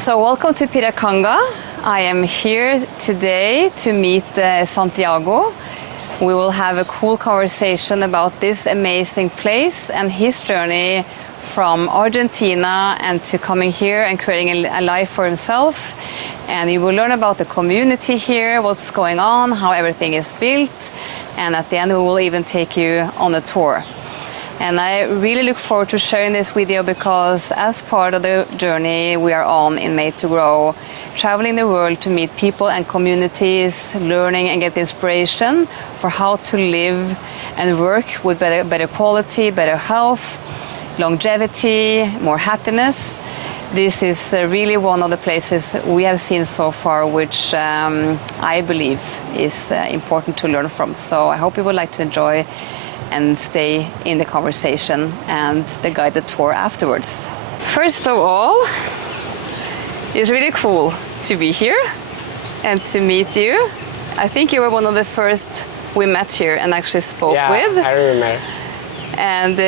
So welcome to Piracanga. I am here today to meet Santiago. We will have a cool conversation about this amazing place and his journey from Argentina and to coming here and creating a life for himself. And you will learn about the community here, what's going on, how everything is built, and at the end we will even take you on a tour. And I really look forward to sharing this video because as part of the journey we are on in MadeToGrow, traveling the world to meet people and communities, learning and get inspiration for how to live and work with better quality, better health, longevity, more happiness. This is really one of the places we have seen so far which I believe is important to learn from. So I hope you would like to enjoy and stay in the conversation and the guided tour afterwards. First of all, it's really cool to be here and to meet you. I think you were one of the first we met here and actually spoke with. Yeah, I remember. And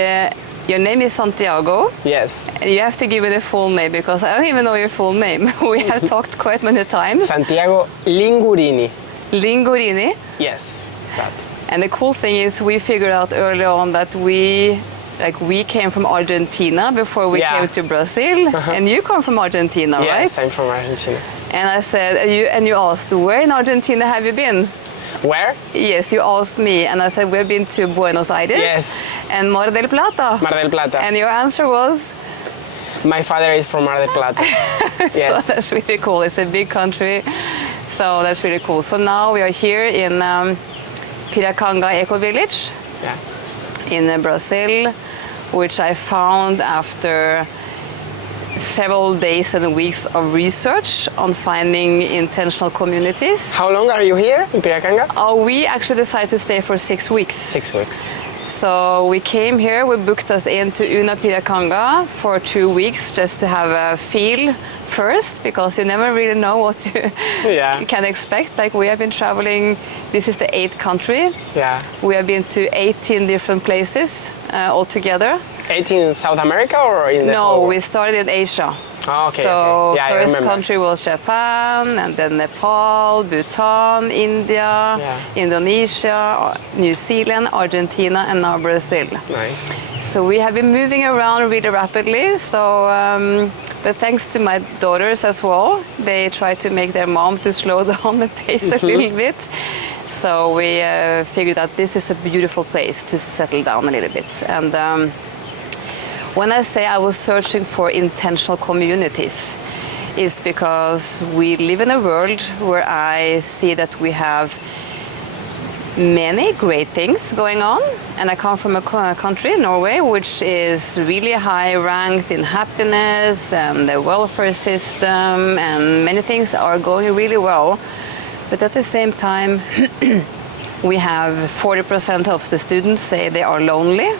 your name is Santiago. Yes. And you have to give me the full name because I don't even know your full name. We have talked quite many times. Santiago Lingurini. Lingurini? Yes, it's that. And the cool thing is we figured out early on that we came from Argentina before we came to Brazil. And you come from Argentina, right? Yes, I'm from Argentina. And I said, you asked, where in Argentina have you been? Where? Yes, you asked me. And I said, we've been to Buenos Aires. Yes. And Mar del Plata. Mar del Plata. And your answer was? My father is from Mar del Plata. Yes. So that's really cool. It's a big country. So that's really cool. So now we are here in Piracanga Eco Village in Brazil, which I found after several days and weeks of research on finding intentional communities. How long are you here in Piracanga? We actually decided to stay for 6 weeks. 6 weeks. So we came here, we booked us into Una Piracanga for 2 weeks just to have a feel first, because you never really know what you can expect. Like we have been traveling, this is the 8th country. Yeah. We have been to 18 different places altogether. 18 in South America or in the whole? No, we started in Asia. Oh, okay. So Yeah, first country was Japan, and then Nepal, Bhutan, India, Indonesia, New Zealand, Argentina, and now Brazil. Nice. So we have been moving around really rapidly. So, but thanks to my daughters as well, they try to make their mom to slow down the pace a little bit. So we figured that this is a beautiful place to settle down a little bit. And when I say I was searching for intentional communities, it's because we live in a world where I see that we have many great things going on. And I come from a country, Norway, which is really high ranked in happiness and the welfare system, and many things are going really well. But at the same time, we have 40% of the students say they are lonely.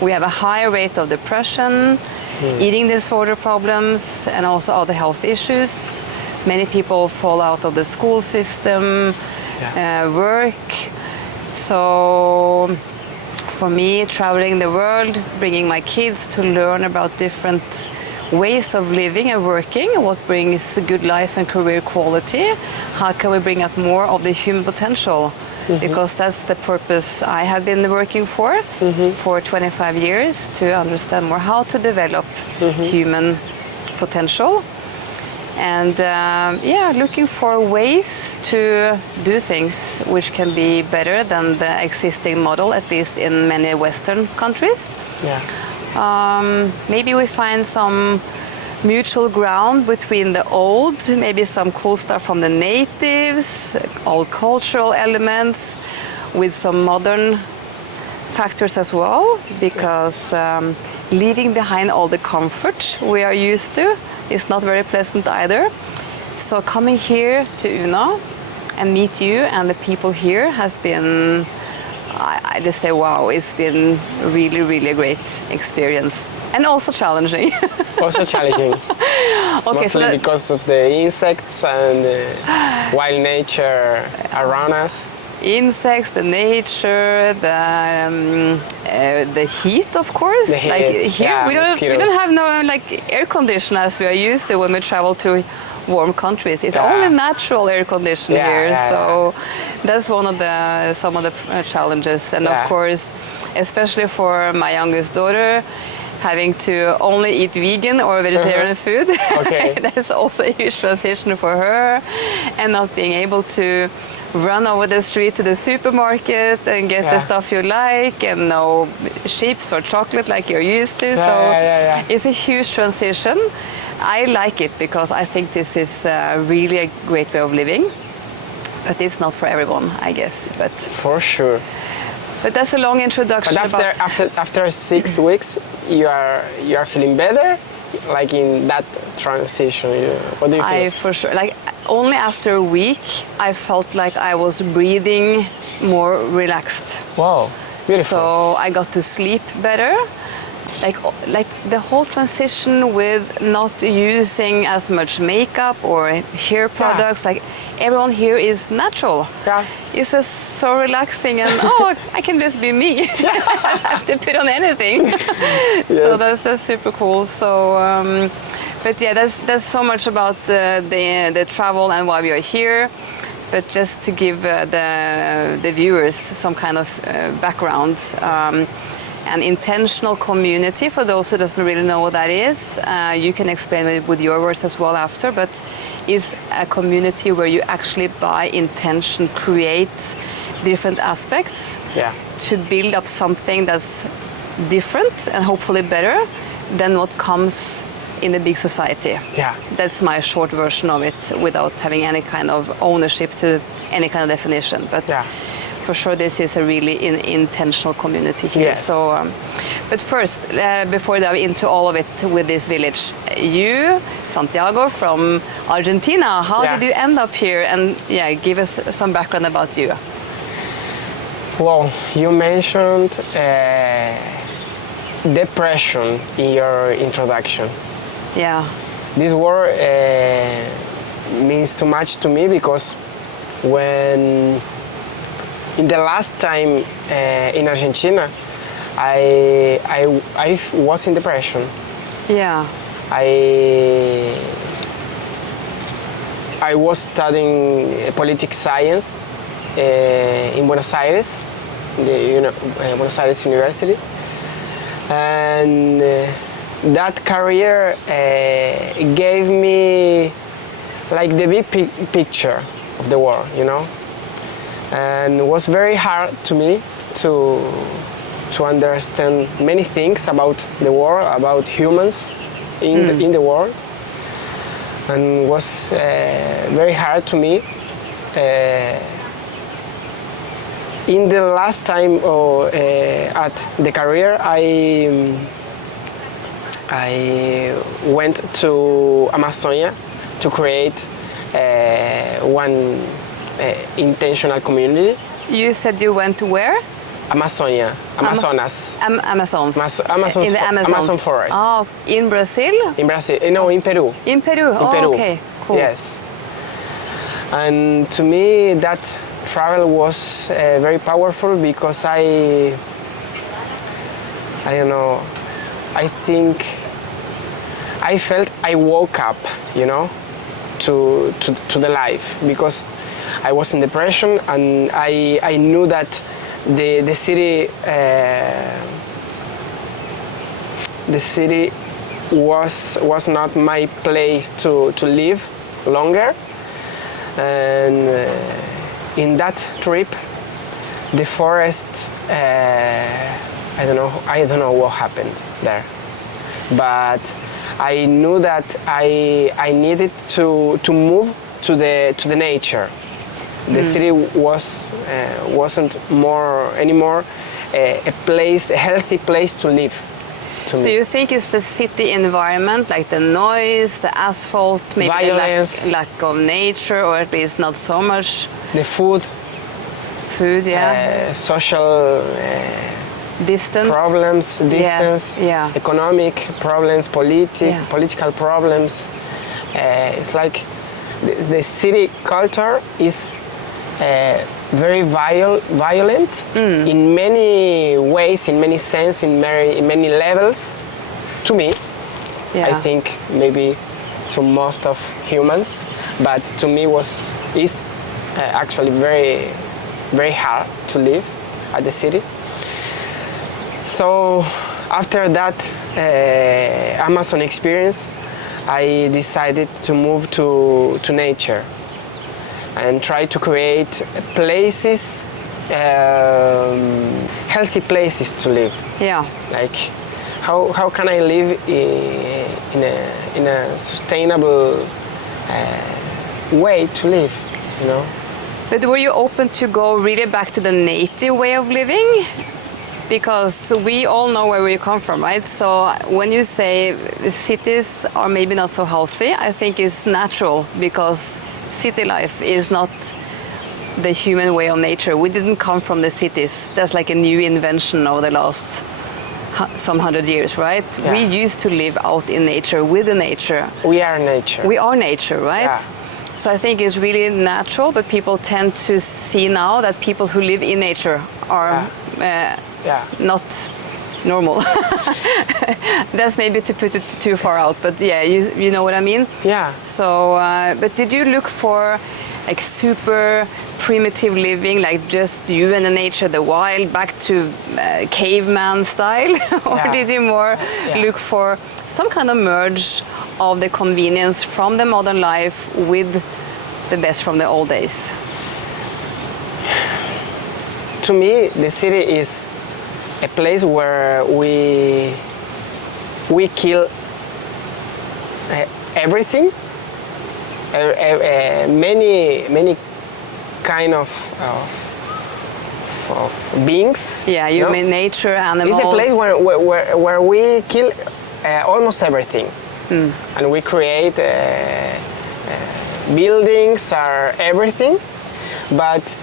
We have a high rate of depression, eating disorder problems, and also other health issues. Many people fall out of the school system, work. So for me, traveling the world, bringing my kids to learn about different ways of living and working, what brings good life and career quality, how can we bring out more of the human potential? Because that's the purpose I have been working for 25 years, to understand more how to develop human potential. And looking for ways to do things which can be better than the existing model, at least in many Western countries. Maybe we find some mutual ground between the old, maybe some cool stuff from the natives, old cultural elements, with some modern factors as well, because leaving behind all the comfort we are used to is not very pleasant either. So coming here to Una and meet you and the people here has been, I just say wow, it's been really, really a great experience. And also challenging. Also challenging. Okay, mostly because of the insects and wild nature around us. insects, the nature, the heat, of course. The heat, like here, yeah, we don't mosquitoes. have no like air condition as we are used to when we travel to warm countries. It's Yeah. only natural air condition Yeah, here, yeah, so that's some of the challenges. And Yeah. of course, especially for my youngest daughter, having to only eat vegan or vegetarian food. Okay. That's also a huge transition for her, and not being able to run over the street to the supermarket and get the Yeah. stuff you like, and no chips or chocolate like you're used to. So yeah. it's a huge transition. I like it because I think this is really a great way of living, but it's not for everyone, I guess. For sure. But that's a long introduction. But after 6 weeks, you are feeling better, like in that transition. What do you feel? For sure, like only after a week, I felt like I was breathing more relaxed. Wow, beautiful. So I got to sleep better. Like the whole transition with not using as much makeup or hair products. Like everyone here is natural. Yeah. It's just so relaxing, and I can just be me. I don't have to put on anything. So that's super cool. So, but yeah, that's so much about the travel and why we are here. But just to give the viewers some kind of background. An intentional community, for those who doesn't really know what that is, you can explain it with your words as well after, but it's a community where you actually by intention create different aspects to build up something that's different and hopefully better than what comes in a big society. Yeah. That's my short version of it without having any kind of ownership to any kind of definition. But for sure, this is a really intentional community here. Yes. So, but first, before we dive into all of it with this village, you, Santiago from Argentina, how did you end up here? And give us some background about you. Well, you mentioned depression in your introduction. Yeah. This word means too much to me because when in the last time in Argentina, I was in depression. Yeah. I was studying political science in Buenos Aires, Buenos Aires University, and that career gave me like the big picture of the world, and it was very hard to me to understand many things about the world, about humans in the world, and it was very hard to me. In the last time at the career, I went to Amazonia to create one intentional community. You said you went to where? Amazonia, Amazonas. Amazons. In the Amazons. Amazon forest. Oh, in Brazil? In Brazil, no, in Peru. In Peru. Peru. Okay, cool. Yes. And to me, that travel was very powerful because I don't know, I think I felt I woke up, to the life, because I was in depression and I knew that the city was not my place to live longer. And in that trip, the forest, I don't know what happened there, but I knew that I needed to move to the nature. The city wasn't anymore a healthy place to live. So you think it's the city environment, like the noise, the asphalt, maybe violence, the lack of nature, or at least not so much. The food, social distance, problems, economic problems, political problems. It's like the city culture is very violent in many ways, in many sense, in many levels. To me, I think maybe to most of humans, but to me is actually very, very hard to live at the city. So after that Amazon experience, I decided to move to nature and try to create places, healthy places to live. Yeah. Like, how can I live in a sustainable way to live, you know? But were you open to go really back to the native way of living? Because we all know where we come from, right? So when you say cities are maybe not so healthy, I think it's natural because city life is not the human way of nature. We didn't come from the cities. That's like a new invention over the last some 100 years, right? Yeah. We used to live out in nature, with the nature. We are nature. We are nature, right? Yeah. So I think it's really natural, but people tend to see now that people who live in nature are not normal. That's maybe to put it too far out, but yeah, you know what I mean? Yeah. So, but did you look for like super primitive living, like just you and the nature, the wild, back to caveman style? Or did you more look for some kind of merge of the convenience from the modern life with the best from the old days? To me, the city is a place where we kill everything, many kind of beings. Yeah, you mean nature, animals. It's a place where we kill almost everything, and we create buildings or everything. But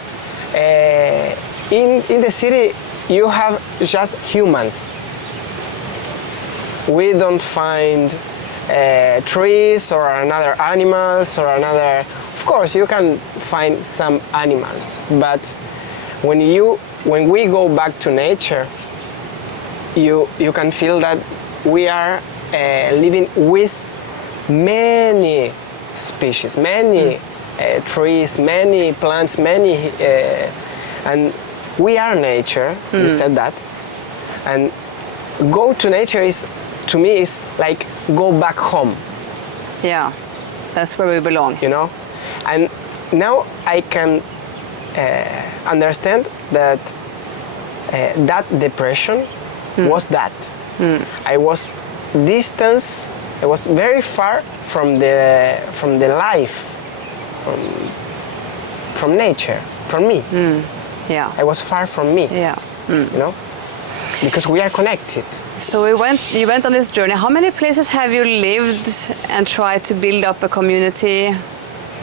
in the city, you have just humans. We don't find trees or another animals or another. Of course, you can find some animals, but when we go back to nature, you can feel that we are living with many species, many trees, many plants, many, and we are nature. You said that, and go to nature is, to me, is like go back home. Yeah, that's where we belong. You know, and now I can understand that that depression was that. I was distance. I was very far from the life, from nature, from me. Yeah. I was far from me. Yeah. You know, because we are connected. So you went on this journey. How many places have you lived and tried to build up a community?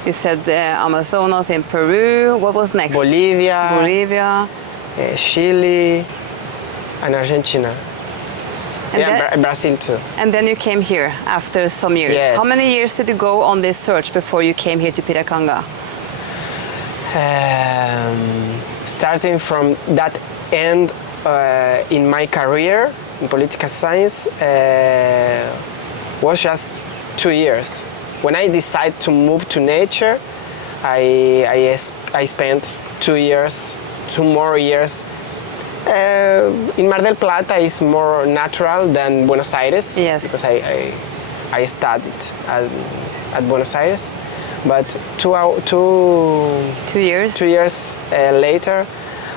You said Amazonas in Peru. What was next? Bolivia, Chile, and Argentina. And Brazil too. And then you came here after some years. Yes. How many years did you go on this search before you came here to Piracanga? Starting from that end in my career in political science was just 2 years. When I decided to move to nature, I spent 2 more years. In Mar del Plata is more natural than Buenos Aires. Yes. Because I studied at Buenos Aires. But 2 years? 2 years later,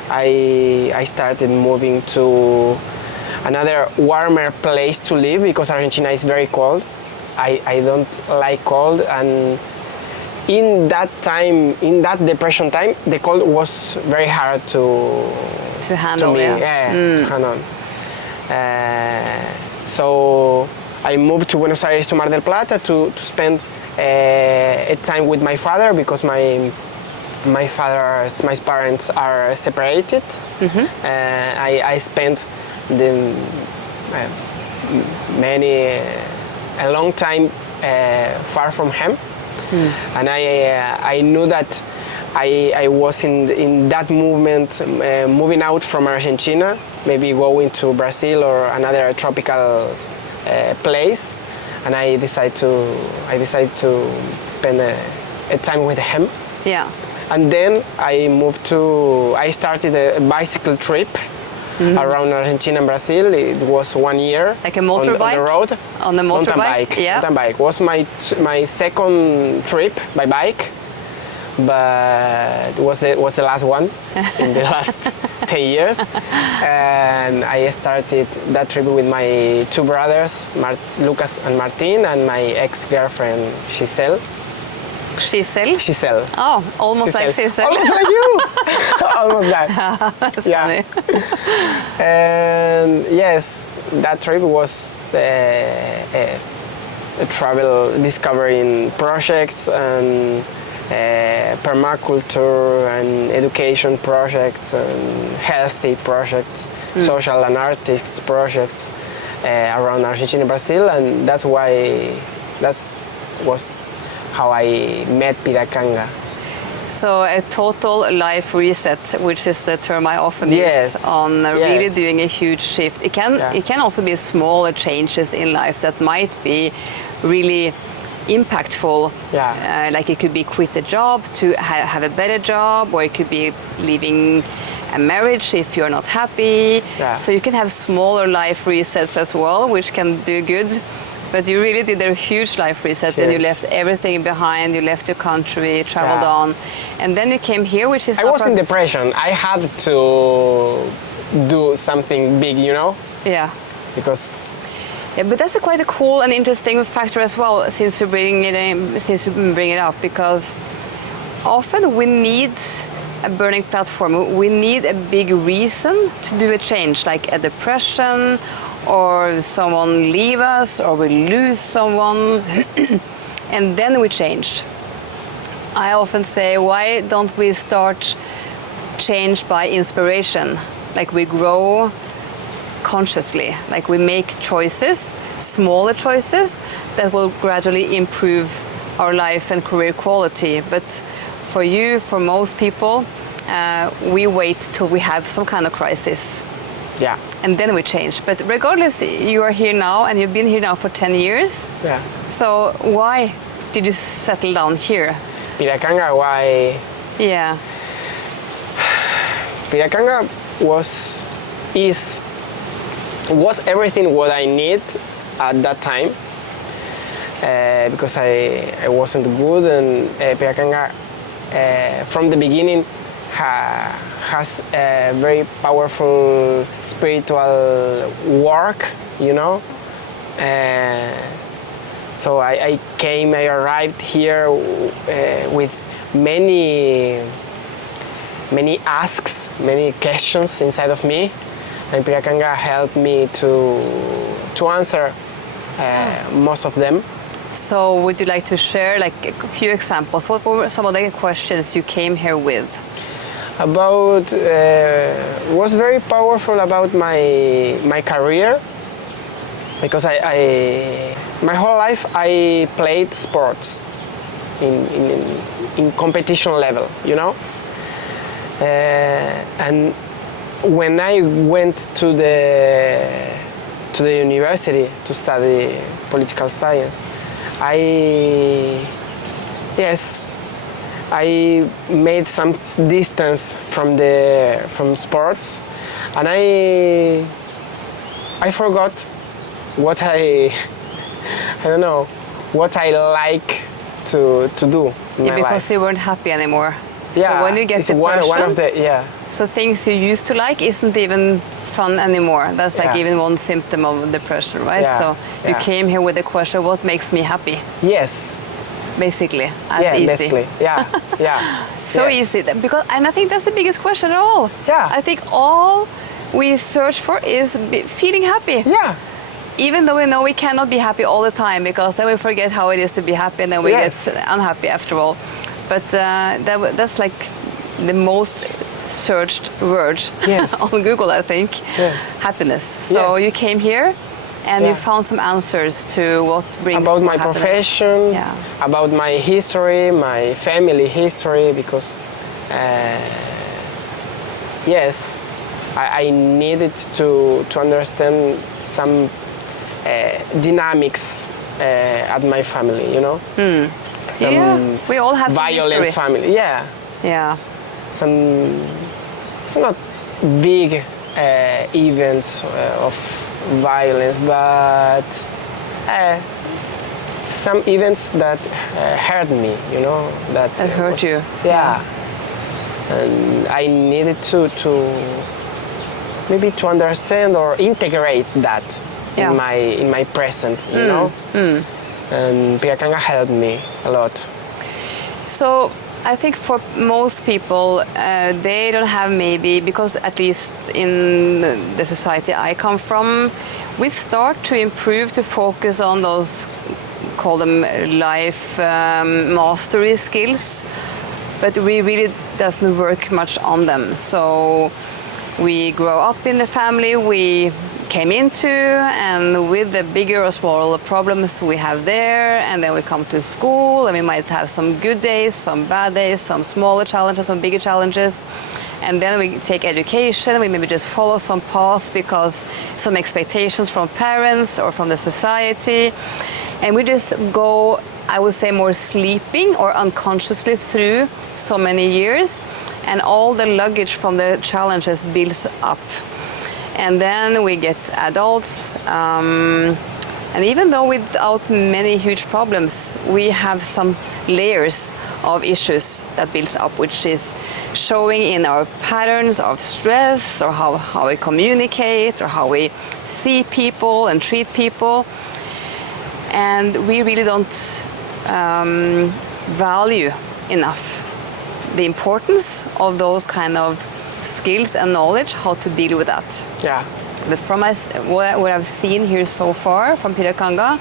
I started moving to another warmer place to live because Argentina is very cold. I don't like cold, and in that time, in that depression time, the cold was very hard to handle. To me, to handle. So I moved to Buenos Aires, to Mar del Plata, to spend a time with my father because my parents are separated. I spent a long time far from him, and I knew that I was in that movement, moving out from Argentina, maybe going to Brazil or another tropical place, and I decided to spend a time with him. Yeah. And then I started a bicycle trip around Argentina and Brazil. It was 1 year. Like a motorbike? On the road. On the motorbike? Mountain bike. Yeah. Mountain bike. It was my second trip by bike, but it was the last one in the last 10 years. And I started that trip with my two brothers, Lucas and Martin, and my ex-girlfriend, Giselle. Giselle? Oh, almost like Giselle. Almost like you. Almost that. That's funny. And yes, that trip was a travel discovering projects and permaculture and education projects and healthy projects, social and artists projects around Argentina and Brazil, and that was how I met Piracanga. So a total life reset, which is the term I often use on really doing a huge shift. It can also be smaller changes in life that might be really impactful. Like it could be quit a job to have a better job, or it could be leaving a marriage if you're not happy. So you can have smaller life resets as well, which can do good. But you really did a huge life reset, and you left everything behind. You left your country, traveled on, and then you came here, which is. I was in depression. I had to do something big, you know. Yeah. Because. Yeah, but that's quite a cool and interesting factor as well, since you bring it up, because often we need a burning platform. We need a big reason to do a change, like a depression, or someone leave us, or we lose someone, and then we change. I often say, why don't we start change by inspiration? Like we grow consciously, like we make choices, smaller choices, that will gradually improve our life and career quality. But for you, for most people, we wait till we have some kind of crisis. Yeah. And then we change. But regardless, you are here now, and you've been here now for 10 years. Yeah. So why did you settle down here? Piracanga, why? Yeah. Piracanga was everything what I need at that time, because I wasn't good, and Piracanga from the beginning has a very powerful spiritual work, you know. So I arrived here with many asks, many questions inside of me, and Piracanga helped me to answer most of them. So would you like to share like a few examples? What were some of the questions you came here with? Was very powerful about my career, because my whole life I played sports in competition level, you know. And when I went to the university to study political science, I made some distance from sports, and I forgot what I don't know what I like to do in my because life. you weren't happy anymore. Yeah, so when you get it's depression, one of the so things you used to like isn't even fun anymore. That's like even one symptom of depression, right? Yeah, So you came here with the question, what makes me happy? Yes. Basically, as easy. Basically, yeah. So easy, and I think that's the biggest question at all. Yeah. I think all we search for is feeling happy. Yeah. Even though we know we cannot be happy all the time, because then we forget how it is to be happy, and then we get unhappy after all. But that's like the most searched word on Google, I think. Yes. Happiness. So you came here, and you found some answers to what brings about my happiness. profession, about my history, my family history, because yes, I needed to understand some dynamics at my family, you know. Some we all have some violent history. family. Yeah, Yeah. some not big events of violence, but some events that hurt me, you know, that hurt you. Yeah. And I needed to maybe to understand or integrate that Yeah. in my present, you know. And Piracanga helped me a lot. So I think for most people, they don't have maybe, because at least in the society I come from, we start to improve, to focus on those, call them life mastery skills, but we really doesn't work much on them. So we grow up in the family we came into, and with the bigger or smaller problems we have there, and then we come to school and we might have some good days, some bad days, some smaller challenges, some bigger challenges, and then we take education, we maybe just follow some path because some expectations from parents or from the society, and we just go, I would say, more sleeping or unconsciously through so many years, and all the luggage from the challenges builds up. And then we get adults, and even though without many huge problems, we have some layers of issues that builds up, which is showing in our patterns of stress, or how we communicate, or how we see people and treat people. And we really don't value enough the importance of those kind of skills and knowledge, how to deal with that. Yeah. But from what I've seen here so far from Piracanga,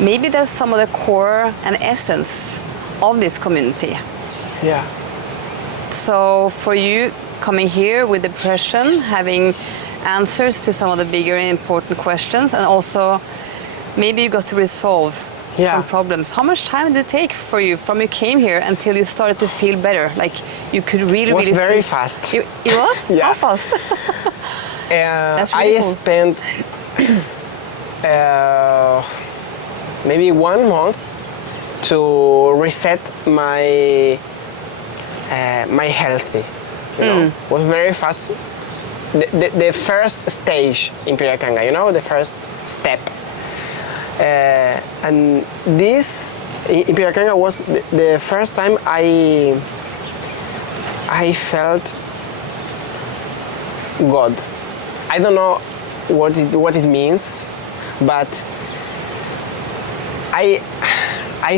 maybe that's some of the core and essence of this community. Yeah. So for you coming here with depression, having answers to some of the bigger and important questions, and also maybe you got to resolve some problems. How much time did it take for you from you came here until you started to feel better? Like you could really, It was really very feel... fast. It was? Yeah. How fast? That's really I cool. spent maybe 1 month to reset my my healthy. You know, it was very fast. The first stage in Piracanga, you know, the first step. And this in Piracanga was the first time I felt God. I don't know what it means, but I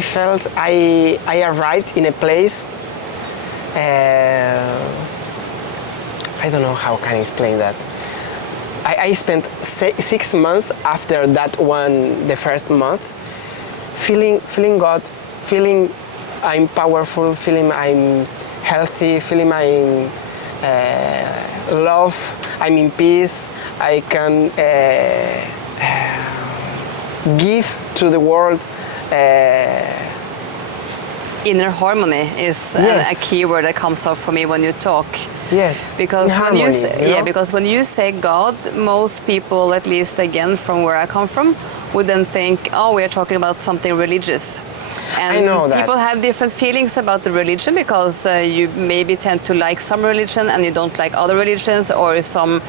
felt I arrived in a place. I don't know how can I explain that. I spent 6 months after that one, the first month, feeling God, feeling I'm powerful, feeling I'm healthy, feeling I'm love, I'm in peace, I can give to the world. Inner harmony is a key word that comes up for me when you talk. Yes. Because when you say, you know? because when you say God, most people, at least again from where I come from, would then think, oh, we are talking about something religious. And I know that. people have different feelings about the religion, because you maybe tend to like some religion and you don't like other religions, or some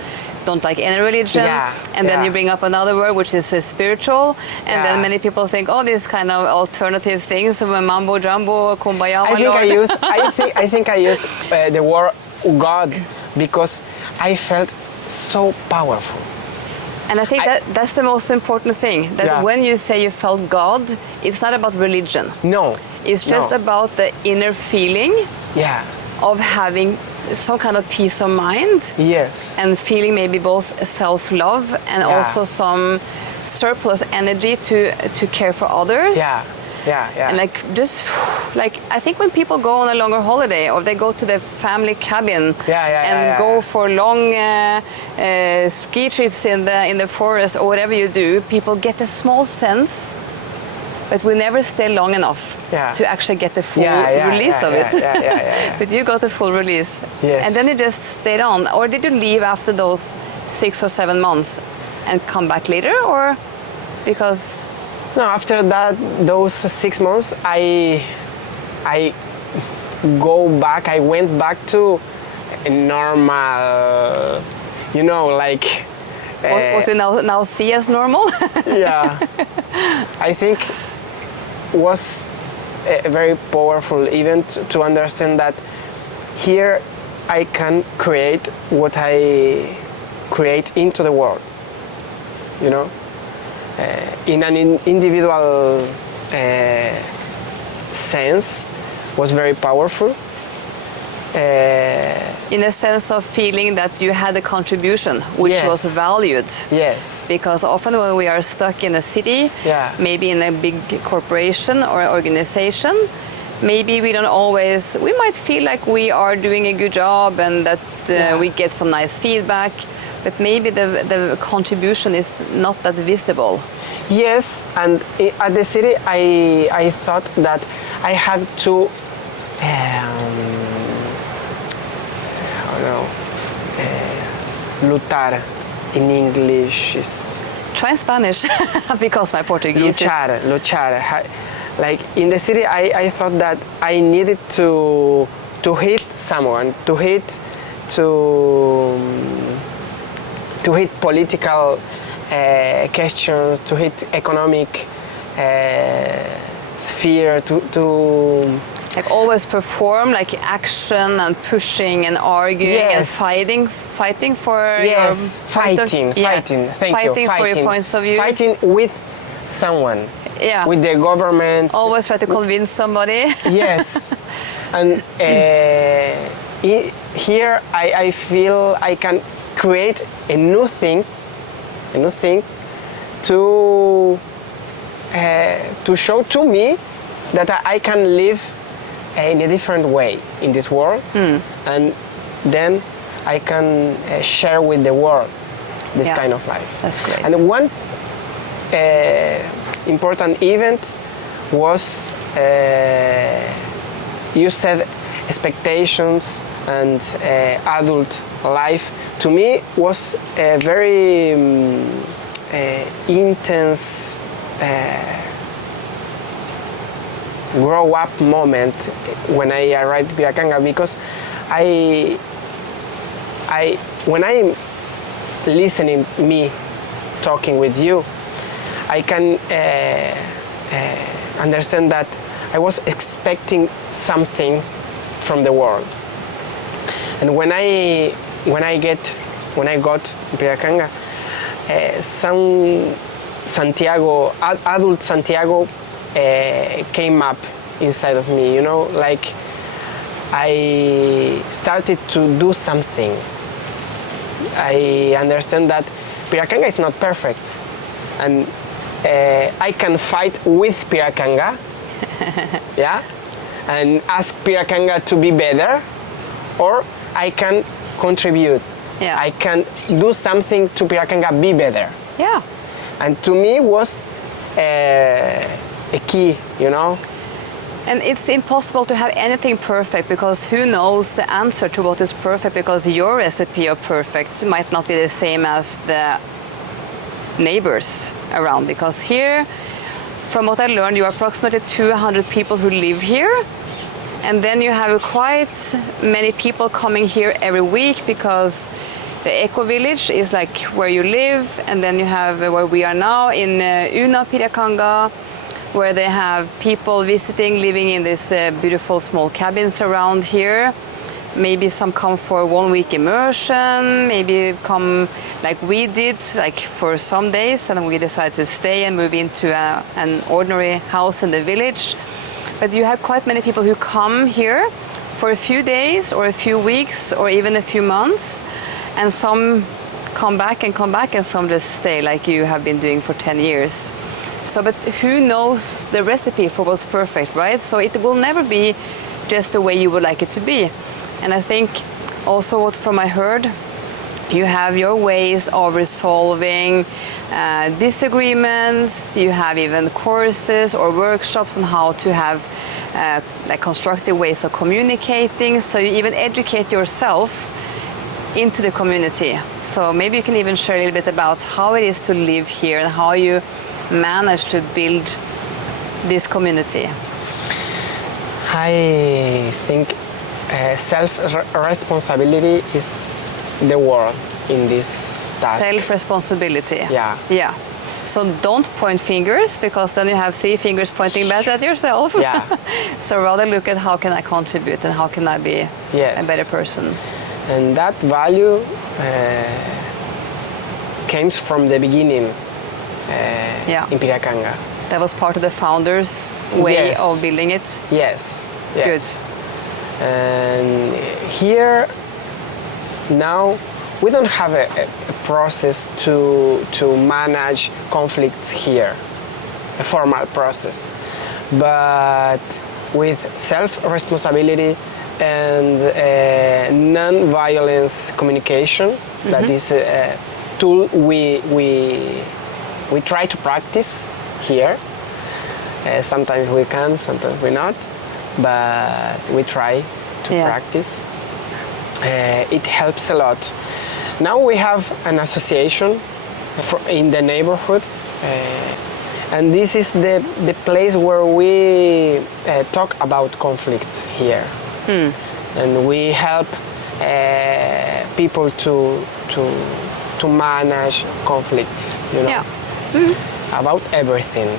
don't like any religion. And then you bring up another word, which is spiritual, and then many people think, oh, these kind of alternative things, mambo jumbo, kumbaya. I think I use the word God because I felt so powerful. And I think that's the most important thing, that when you say you felt God, it's not about religion. No. It's just about the inner feeling of having some kind of peace of mind. Yes. And feeling maybe both self-love and also some surplus energy to care for others. Yeah. And I think when people go on a longer holiday, or they go to their family cabin and go for long ski trips in the forest, or whatever you do, people get a small sense but we never stay long enough to actually get the full release of it. But you got the full release. Yes. And then you just stayed on. Or did you leave after those 6 or 7 months and come back later? Or because... No, after that, those 6 months, I went back to a normal, you know, like... what we now see as normal? Yeah. I think was very powerful even to understand that here I can create what I create into the world, you know? In an individual sense was very powerful. In a sense of feeling that you had a contribution which was valued. Yes. Because often when we are stuck in a city, maybe in a big corporation or organization, maybe we don't always, we might feel like we are doing a good job and that we get some nice feedback, but maybe the contribution is not that visible. Yes, and at the city I thought that I had to lutar in English is... Try Spanish, because my Portuguese luchar. Like in the city, I thought that I needed to hit someone, to hit political questions, to hit economic sphere, to like always perform, like action and pushing and arguing and fighting for your fighting. For your points of view. Fighting with someone. Yeah. With the government. Always try to convince somebody. Yes. And here I feel I can create a new thing to show to me that I can live in a different way in this world, and then I can share with the world this kind of life. That's great. And one important event was, you said expectations and adult life. To me was a very intense grow up moment when I arrived in Piracanga, because when I'm listening me talking with you, I can understand that I was expecting something from the world, and when I got to Piracanga, some Santiago, adult Santiago, came up inside of me, you know, like I started to do something. I understand that Piracanga is not perfect, and I can fight with Piracanga, and ask Piracanga to be better, or I can contribute. I can do something to Piracanga be better. And to me was a key, you know. And it's impossible to have anything perfect, because who knows the answer to what is perfect, because your recipe of perfect might not be the same as the neighbors around. Because here, from what I learned, you are approximately 200 people who live here, and then you have quite many people coming here every week, because the Eco Village is like where you live, and then you have where we are now in Una Piracanga, where they have people visiting, living in these beautiful small cabins around here. Maybe some come for 1 week immersion, maybe come like we did, like for some days, and we decided to stay and move into an ordinary house in the village. But you have quite many people who come here for a few days or a few weeks or even a few months, and some come back, and some just stay like you have been doing for 10 years. So, but who knows the recipe for what's perfect, right? So it will never be just the way you would like it to be. And I think also what from I heard, you have your ways of resolving disagreements. You have even courses or workshops on how to have like constructive ways of communicating. So you even educate yourself into the community. So maybe you can even share a little bit about how it is to live here and how you manage to build this community. I think self-responsibility is the word in this task. Self-responsibility. Yeah. Yeah. So don't point fingers, because then you have 3 fingers pointing back at yourself. Yeah. So rather look at how can I contribute and how can I be Yes. a better person. And that value comes from the beginning Yeah. in Piracanga. That was part of the founders' way Yes. of building it. Yes. Good. Yes. And here now we don't have a process to manage conflicts here, a formal process. But with self-responsibility and non-violence communication, that is a tool we try to practice here. Sometimes we can, sometimes we not, but we try to practice. It helps a lot. Now we have an association in the neighborhood, and this is the place where we talk about conflicts here. And we help people to manage conflicts, you know, about everything,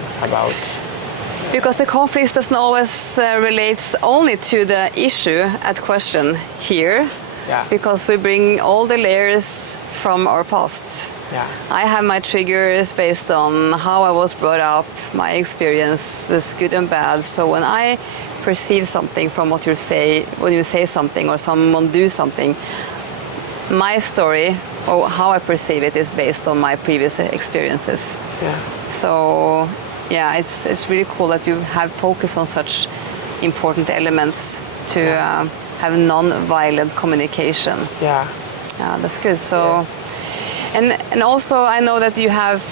Because the conflicts doesn't always relate only to the issue at question here. Yeah. Because we bring all the layers from our past. Yeah. I have my triggers based on how I was brought up, my experiences, good and bad. So when I perceive something from what you say, when you say something or someone do something, my story or how I perceive it is based on my previous experiences. Yeah. So yeah, it's really cool that you have focused on such important elements to have non-violent communication. Yeah. Yeah, that's good. So, Yes. and also I know that you have,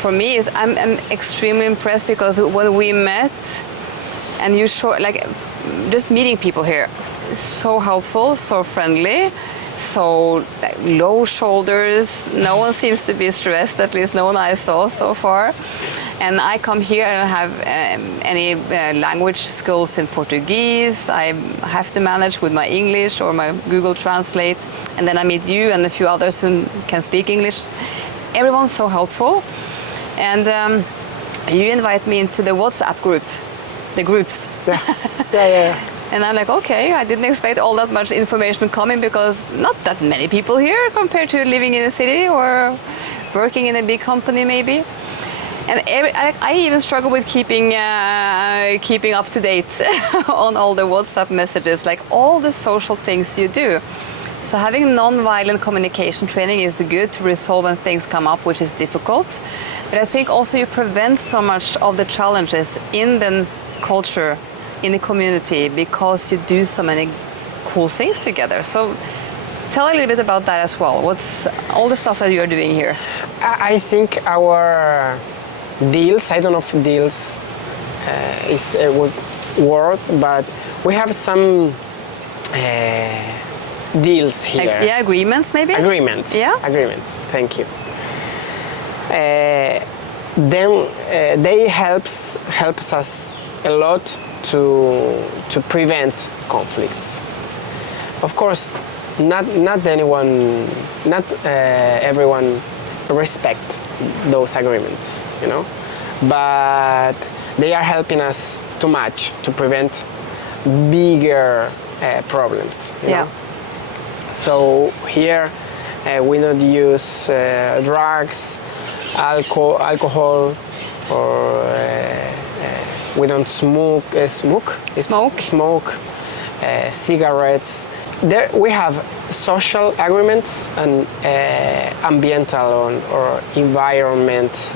for me, I'm extremely impressed because when we met, and you just meeting people here, so helpful, so friendly, so like, low shoulders. No one seems to be stressed, at least no one I saw so far. And I come here and don't have any language skills in Portuguese. I have to manage with my English or my Google Translate. And then I meet you and a few others who can speak English. Everyone's so helpful. And you invite me into the WhatsApp group, the groups. Yeah. And I'm like, okay, I didn't expect all that much information coming because not that many people here compared to living in a city or working in a big company maybe. And I even struggle with keeping up to date on all the WhatsApp messages, like all the social things you do. So having non-violent communication training is good to resolve when things come up, which is difficult. But I think also you prevent so much of the challenges in the culture, in the community, because you do so many cool things together. So tell a little bit about that as well. What's all the stuff that you are doing here? I think our deals, I don't know if deals is a word, but we have some deals here. Agreements maybe? Agreements. Yeah? Agreements, thank you. Then they helps us a lot to prevent conflicts. Of course, not everyone respect those agreements, you know, but they are helping us to match, to prevent bigger problems, you know? So here we don't use drugs, alcohol, or we don't smoke cigarettes. There we have social agreements and ambiental or environment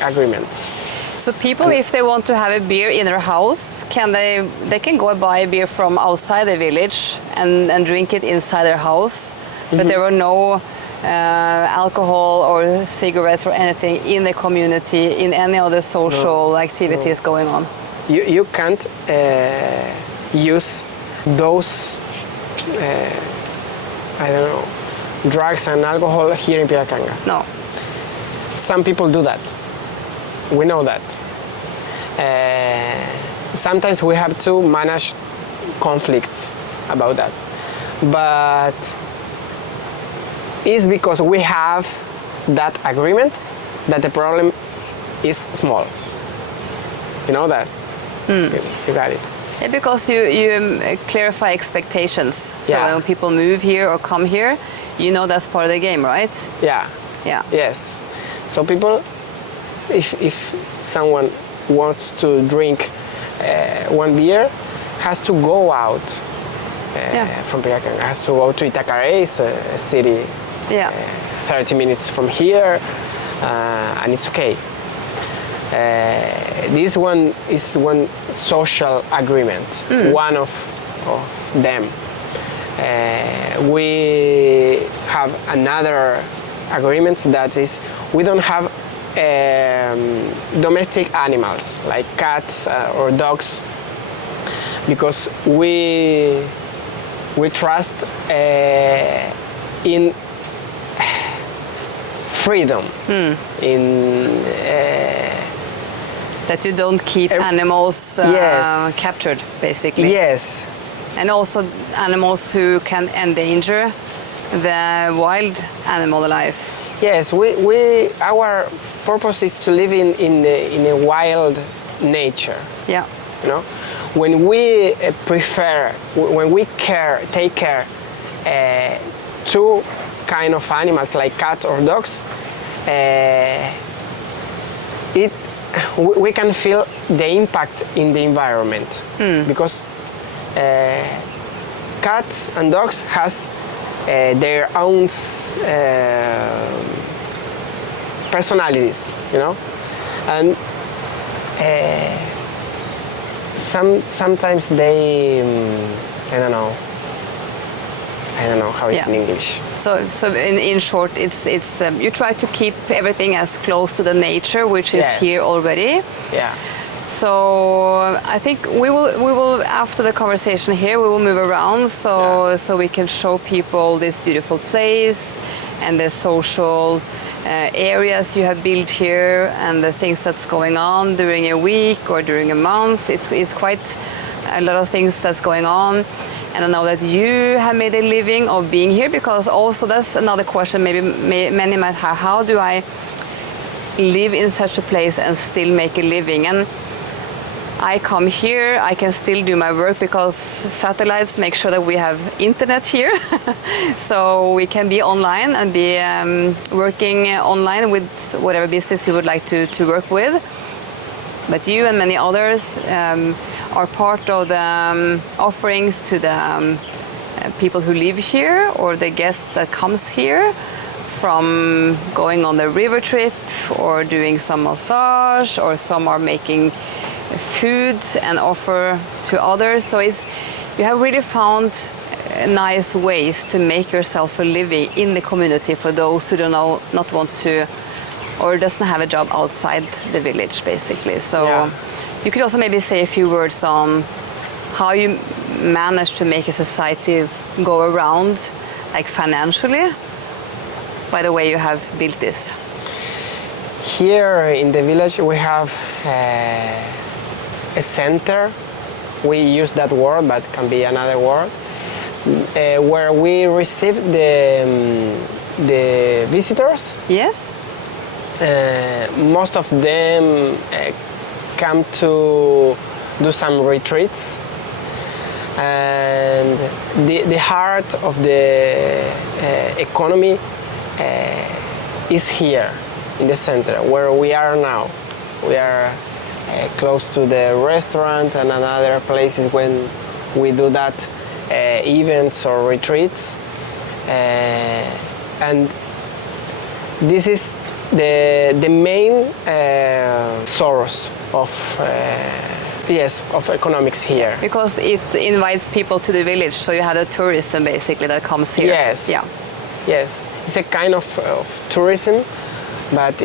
agreements. So people, if they want to have a beer in their house, they can go and buy a beer from outside the village and drink it inside their house, but there are no alcohol or cigarettes or anything in the community, in any other social activities going on. You can't use those, I don't know, drugs and alcohol here in Piracanga. No. Some people do that. We know that. Sometimes we have to manage conflicts about that. But it's because we have that agreement that the problem is small. You know that? You got it. Yeah, because you clarify expectations. So Yeah. when people move here or come here, you know that's part of the game, right? Yeah. Yeah. Yes. So people, if someone wants to drink one beer, has to go out from Piracanga. Has to go to Itacaré, it's a city Yeah. 30 minutes from here, and it's okay. This one is one social agreement, one of them. We have another agreement that is we don't have domestic animals like cats or dogs because we trust in freedom, in That you don't keep animals Yes. captured, basically. yes, And also animals who can endanger the wild animal life. yes. Our purpose is to live in a wild nature. Yeah. You know, when we when we take care two kind of animals like cats or dogs, we can feel the impact in the environment because cats and dogs has their own personalities, you know, and sometimes they I don't know how it's in English. So in short, it's you try to keep everything as close to the nature, which is Yes. here already. Yeah. So I think we will after the conversation here we will move around so we can show people this beautiful place and the social areas you have built here and the things that's going on during a week or during a month. It's quite a lot of things that's going on. And I know that you have made a living of being here because also that's another question maybe many might have. How do I live in such a place and still make a living? And I come here, I can still do my work because satellites make sure that we have internet here. So we can be online and be working online with whatever business you would like to work with. But you and many others are part of the offerings to the people who live here or the guests that comes here, from going on the river trip or doing some massage, or some are making food and offer to others. So you have really found nice ways to make yourself a living in the community for those who not want to or doesn't have a job outside the village, basically. So you could also maybe say a few words on how you manage to make a society go around, like financially, by the way you have built this. Here in the village we have a center. We use that word, but it can be another word, where we receive the visitors. Yes. Most of them come to do some retreats, and the heart of the economy is here in the center where we are now. We are close to the restaurant and other places when we do that events or retreats, and this is the main source of economics here. Because it invites people to the village, so you have the tourism basically that comes here. Yes. Yeah. Yes, it's a kind of tourism, but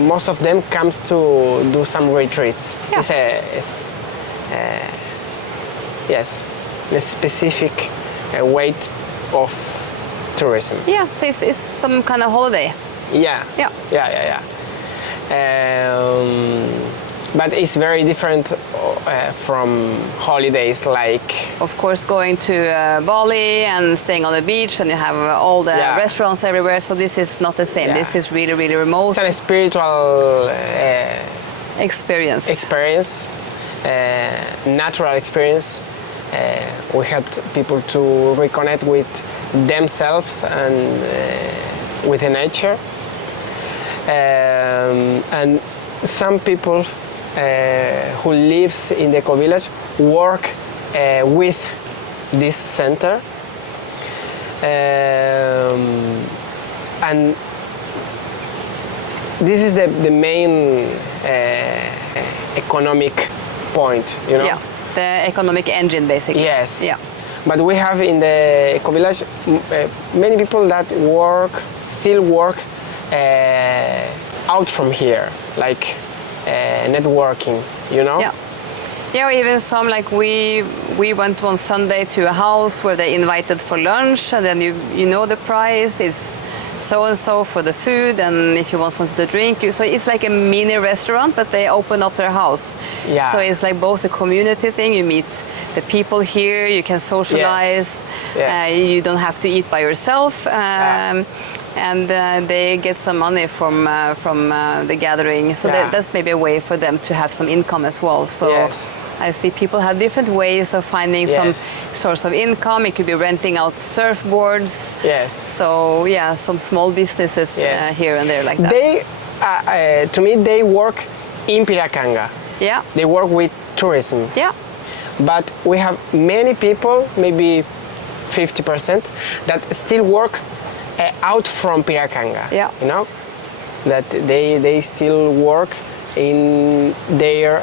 most of them comes to do some retreats. Yeah. Yes, a specific way of tourism. Yeah, so it's some kind of holiday. Yeah. Yeah. Yeah. But it's very different from holidays like. Of course, going to Bali and staying on the beach, and you have all the restaurants everywhere. So this is not the same. Yeah. This is really, really remote. It's a spiritual Experience. Natural experience. We helped people to reconnect with themselves and with the nature. And some people who lives in the Eco Village work with this center. And this is the main economic point, you know? Yeah, the economic engine, basically. Yes. Yeah. But we have in the Eco Village many people that still work out from here, like networking, you know? Yeah. Yeah, or even some, like we went one Sunday to a house where they invited for lunch, and then you know the price, it's so and so for the food, and if you want something to drink, so it's like a mini restaurant, but they open up their house. Yeah. So it's like both a community thing, you meet the people here, you can socialize, Yes. you don't have to eat by yourself. And they get some money from the gathering, so that's maybe a way for them to have some income as well. So Yes. I see people have different ways of finding some source of income. It could be renting out surfboards. Yes. So yeah, some small businesses here and there like that. They, to me, they work in Piracanga. Yeah. They work with tourism. Yeah. But we have many people, maybe 50%, that still work out from Piracanga. Yeah. You know, that they still work in their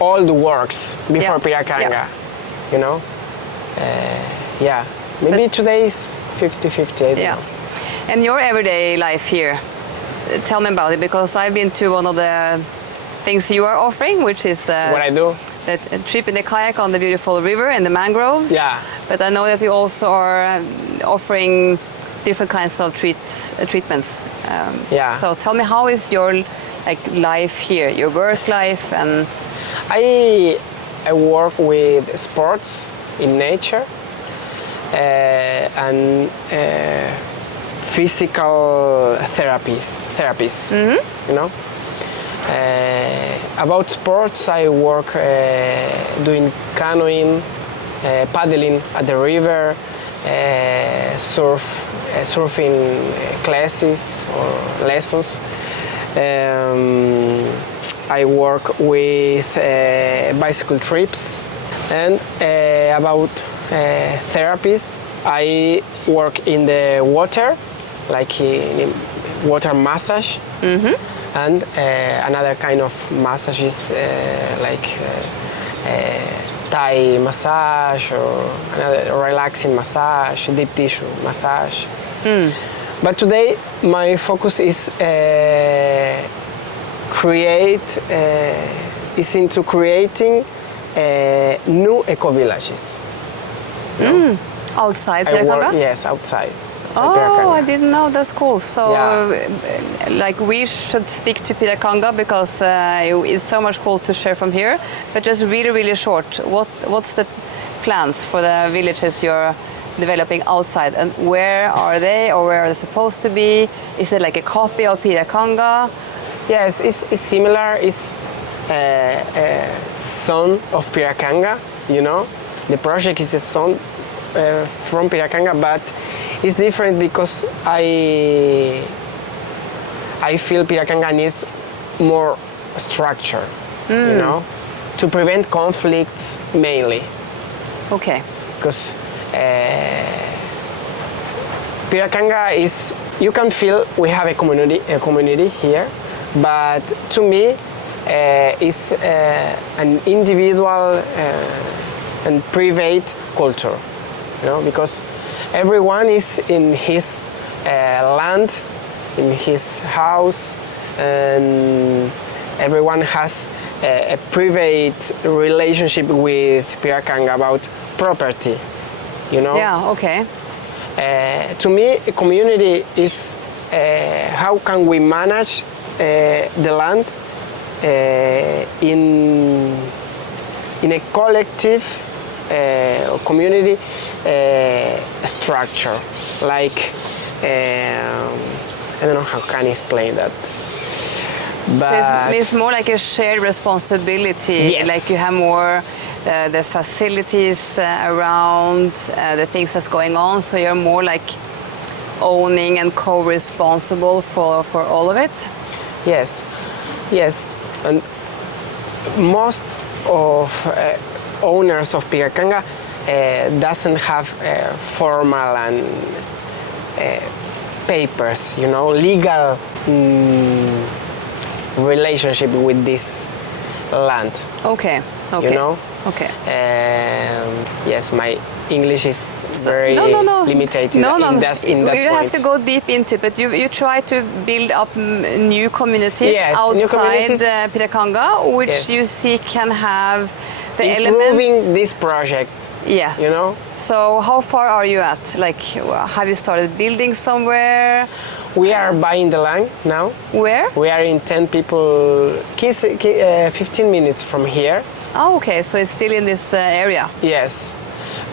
old works before Piracanga. Yeah. You know, maybe today is 50-50. I don't know. And your everyday life here, tell me about it, because I've been to one of the things you are offering, which is What I do. the trip in the kayak on the beautiful river and the mangroves. Yeah. But I know that you also are offering different kinds of treatments. So tell me, how is your life here, your work life? And I work with sports in nature and physical therapies. You know. About sports, I work doing canoeing, paddling at the river, surfing classes or lessons. I work with bicycle trips, and about therapies, I work in the water, like in water massage. And another kind of massages like Thai massage or another relaxing massage, deep tissue massage. But today my focus is into creating new eco villages. outside I Piracanga? work, yes, outside. Oh, I didn't know. That's cool. So, Yeah. like, we should stick to Piracanga because it's so much cool to share from here. But just really, really short, what's the plans for the villages you're developing outside, and where are they, or where are they supposed to be? Is it like a copy of Piracanga? Yes, it's similar. It's a son of Piracanga, you know. The project is a son from Piracanga, but it's different because I feel Piracanga needs more structure, you know, to prevent conflicts mainly. Okay. Because Piracanga is, you can feel we have a community here, but to me it's an individual and private culture, you know, because everyone is in his land in his house, and everyone has a private relationship with Piracanga about property, you know? Yeah, okay. To me, a community is how can we manage the land in a collective community structure, like I don't know how can I explain that. But So it's more like a shared responsibility. Yes. Like you have more the facilities around the things that's going on. So you're more like owning and co-responsible for all of it. yes, yes, and most of owners of Piracanga doesn't have formal and papers, you know, legal relationship with this land. Okay. Okay. You know. Okay. Yes, my English is very no. limited No. in that We don't point. have to go deep into it, but you try to build up new communities Yes, new outside communities. Piracanga, which Yes. you see can have the Improving elements. this project, Yeah. you know. So how far are you at? Like, have you started building somewhere? We are buying the land now. Where? We are in 10 people, 15 minutes from here. Oh, okay. So it's still in this area. Yes,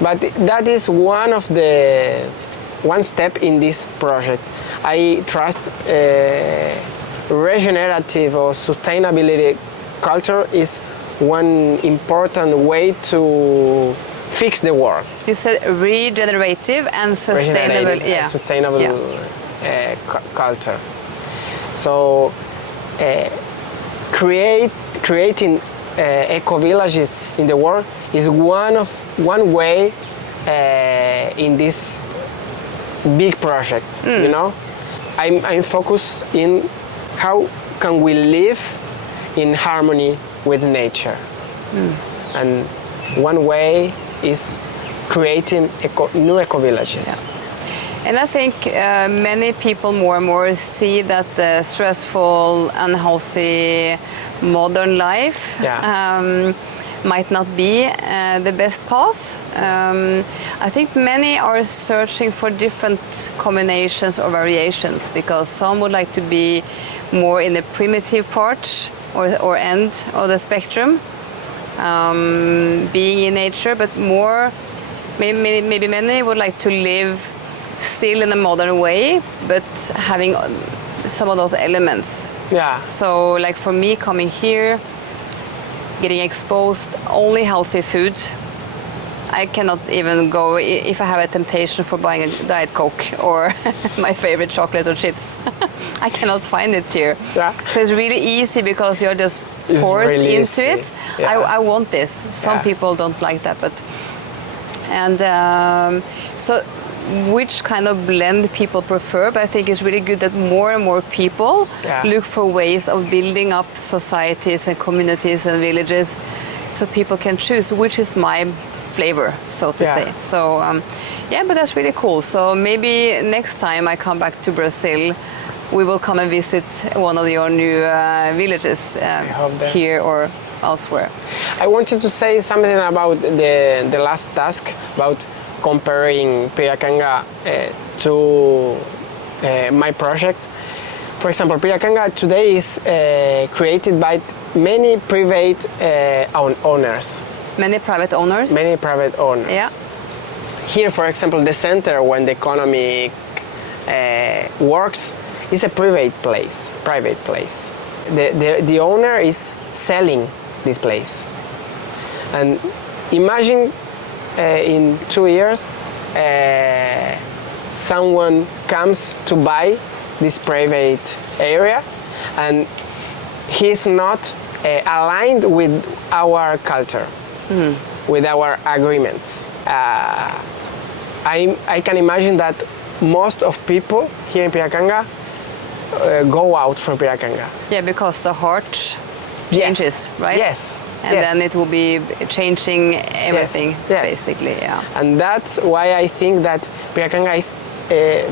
but that is one step in this project. I trust regenerative or sustainability culture is one important way to fix the world. You said regenerative and sustainable. Regenerative, Yeah. sustainable Yeah. culture. So creating eco villages in the world is one way in this big project. You know, I'm focused in how can we live in harmony with nature, and one way is creating new eco villages. Yeah. And I think many people more and more see that the stressful, unhealthy, modern life might not be the best path. I think many are searching for different combinations or variations, because some would like to be more in the primitive part or end of the spectrum, being in nature, but more maybe many would like to live still in a modern way, but having some of those elements. Yeah. So like for me coming here, getting exposed only healthy food, I cannot even go if I have a temptation for buying a Diet Coke or my favorite chocolate or chips. I cannot find it here. Yeah. So it's really easy because you're just It's forced really into easy. it. Yeah. I want this. Some Yeah. people don't like that, but so which kind of blend people prefer, but I think it's really good that more and more people look for ways of building up societies and communities and villages, so people can choose which is my flavor, so to say. So but that's really cool. So maybe next time I come back to Brazil, we will come and visit one of your new villages here or elsewhere. I wanted to say something about the last task, about comparing Piracanga to my project. For example, Piracanga today is created by many private owners. Many private owners? Many private owners. Yeah. Here, for example, the center, when the economy works, is a private place. The owner is selling this place. And imagine in 2 years, someone comes to buy this private area, and he's not aligned with our culture, with our agreements. I can imagine that most of people here in Piracanga go out from Piracanga. Yeah, because the heart changes, right? Yes. And then it will be changing everything, Yes. basically, yeah. And that's why I think that Piracanga is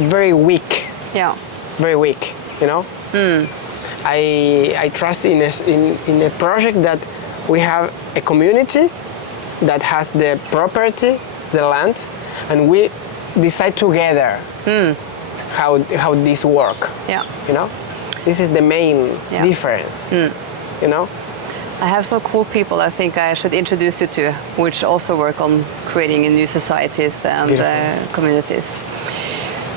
very weak Yeah. very weak, you know. I trust in a project that we have a community that has the property, the land, and we decide together how this work. Yeah. You know, this is the main Yeah. difference. You know. I have some cool people I think I should introduce you to, which also work on creating new societies and communities.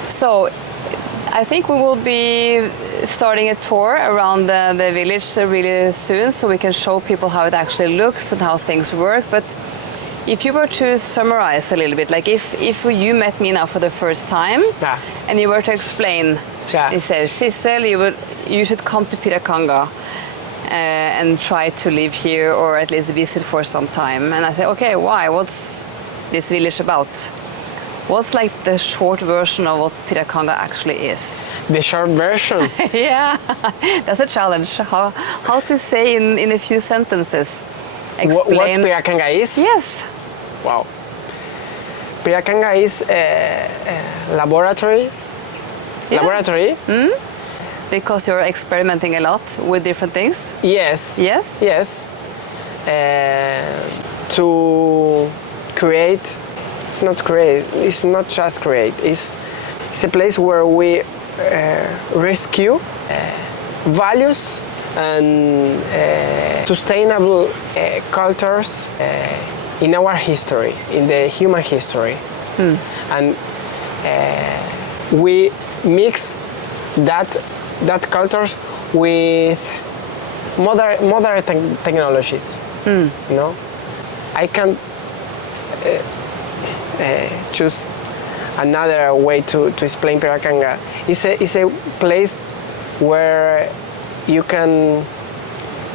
So I think we will be starting a tour around the village really soon, so we can show people how it actually looks and how things work. But if you were to summarize a little bit, like if you met me now for the first time, and you were to explain, you say, Sissel, you should come to Piracanga and try to live here or at least visit for some time. And I say, okay, why? What's this village about? What's like the short version of what Piracanga actually is? The short version? Yeah, that's a challenge. How to say in a few sentences. Explain what Piracanga is? Yes. Wow. Piracanga is a laboratory. Yeah. Laboratory. Because you're experimenting a lot with different things? Yes. Yes? Yes. To create, it's not just create, it's a place where we rescue values and sustainable cultures in our history, in the human history. And we mix that cultures with modern technologies. You know, I can choose another way to explain Piracanga. It's a place where you can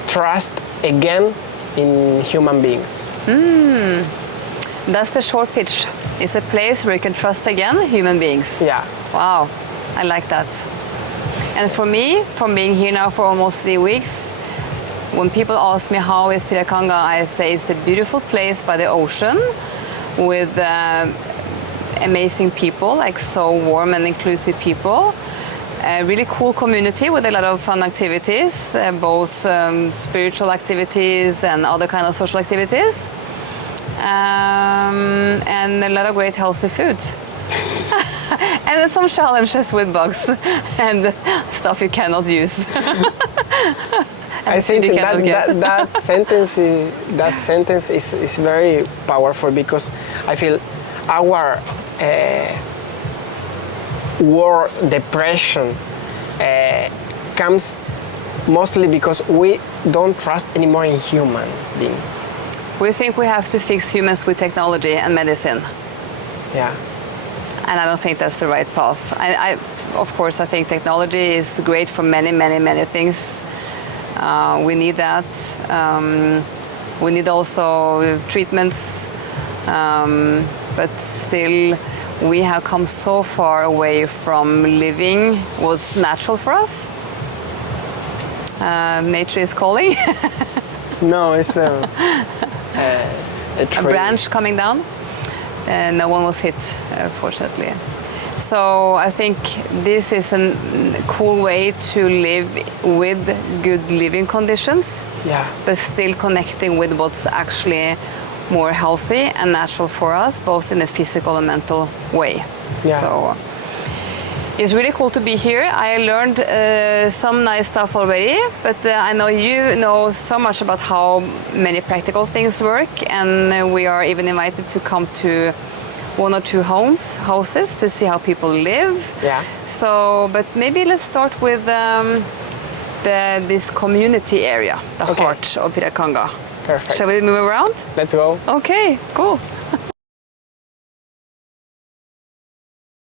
trust again in human beings. That's the short pitch. It's a place where you can trust again human beings. Yeah. Wow, I like that. And for me, from being here now for almost 3 weeks, when people ask me how is Piracanga, I say it's a beautiful place by the ocean with amazing people, like so warm and inclusive people. A really cool community with a lot of fun activities, both spiritual activities and other kind of social activities. And a lot of great healthy food. And some challenges with bugs and stuff you cannot use. I think that sentence is very powerful, because I feel our war depression comes mostly because we don't trust anymore in human being. We think we have to fix humans with technology and medicine. Yeah. And I don't think that's the right path. Of course, I think technology is great for many, many, many things. We need that. We need also treatments. But still, we have come so far away from living what's natural for us. Nature is calling. No, it's a branch coming down. No one was hit, fortunately. So I think this is a cool way to live with good living conditions, but still connecting with what's actually more healthy and natural for us, both in a physical and mental way. Yeah. So it's really cool to be here. I learned some nice stuff already, but I know you know so much about how many practical things work, and we are even invited to come to 1 or 2 houses to see how people live. Yeah. So, but maybe let's start with this community area, the heart of Piracanga. Perfect. Shall we move around? Let's go. Okay, cool.